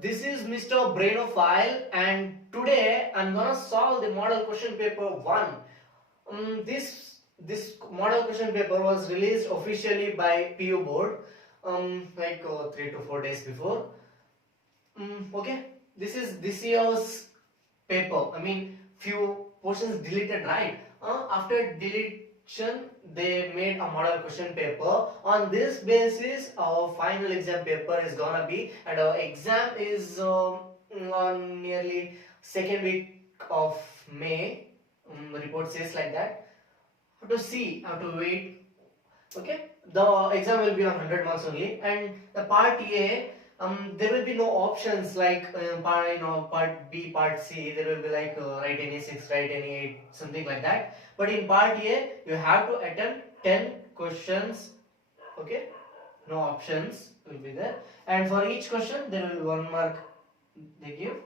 this is Mr. Brainophile, and today I'm gonna solve the model question paper 1. This model question paper was released officially by PU board like 3 to 4 days before. Okay, this is this year's paper. I mean, few portions deleted, right? After deletion, they made a model question paper. On this basis, our final exam paper is gonna be, and our exam is on nearly second week of May. The report says like that. Have to see, have to wait. Okay, the exam will be on 100 marks only, and the part A, there will be no options like part B, part C. There will be like write any 6, write any 8, something like that. But in part A, you have to attempt 10 questions. Okay, no options will be there, and for each question there will be 1 mark they give,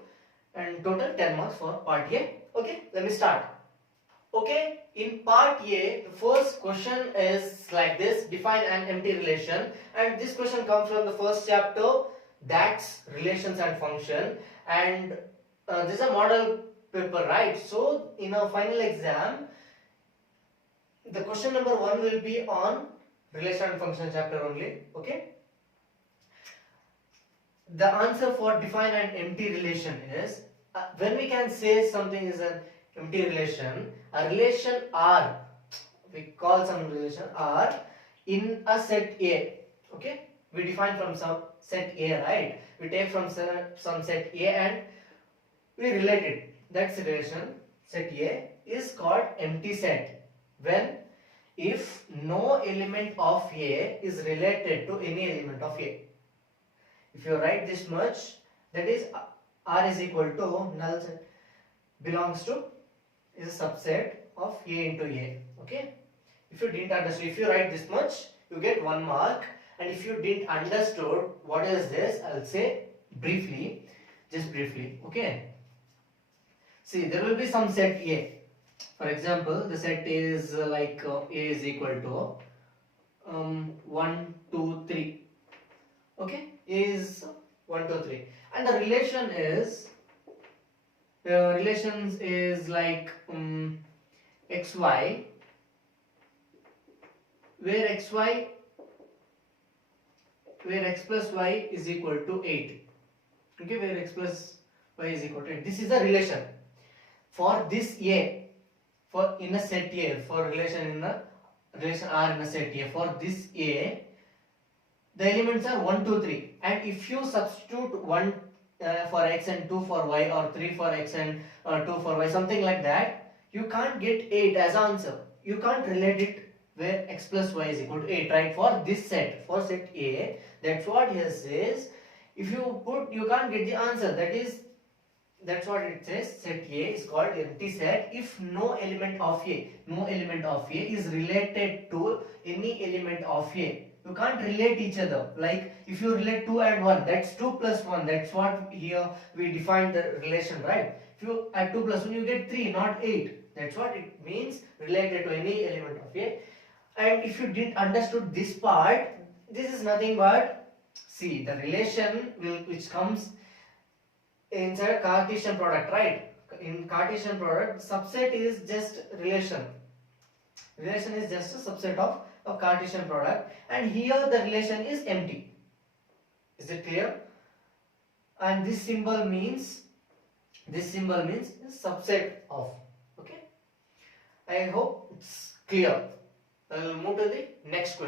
and total 10 marks for part A. Okay, let me start. Okay, in part A, the first question is like this: define an empty relation, and this question comes from the first chapter, that's relations and function, and this is a model paper, right? So in our final exam, the question number 1 will be on relation and function chapter only. Okay, the answer for define an empty relation is when we can say something is an empty relation, a relation R, we call some relation R in a set A. Okay, we define from some set A, right? We take from some set A and we relate it. That's the relation. Set A is called empty set when if no element of A is related to any element of A. If you write this much, that is R is equal to null set belongs to is a subset of A into A. Okay, if you didn't understand, if you write this much, you get 1 mark, and if you didn't understood what is this, I'll say briefly, just briefly. Okay, see, there will be some set A. For example, the set is like A is equal to 1 2 3. Okay, is 1 2 3, and the relation is relations is like xy, where xy, where x plus y is equal to 8. Okay, where x plus y is equal to 8. This is a relation for this A, for in a set A, for relation in a relation R in a set A. For this A, the elements are 1 2 3, and if you substitute 1 for x and 2 for y, or 3 for x and 2 for y, something like that, you can't get 8 as answer. You can't relate it where x plus y is equal to 8, right? For this set, for set A, that's what here says. If you put, you can't get the answer. That's what it says. Set A is called empty set if no element of A is related to any element of A. You can't relate each other. Like if you relate 2 and 1, that's 2 plus 1. That's what here we define the relation, right? If you add 2 plus 1, you get 3, not 8. That's what it means, related to any element of A. And if you didn't understood this part, this is nothing but, see, the relation which comes inside Cartesian product, right? In Cartesian product, subset is just relation. Relation is just a subset of a Cartesian product, and here the relation is empty. Is it clear? And this symbol means subset of. Okay, I hope it's clear. I will move to the next question.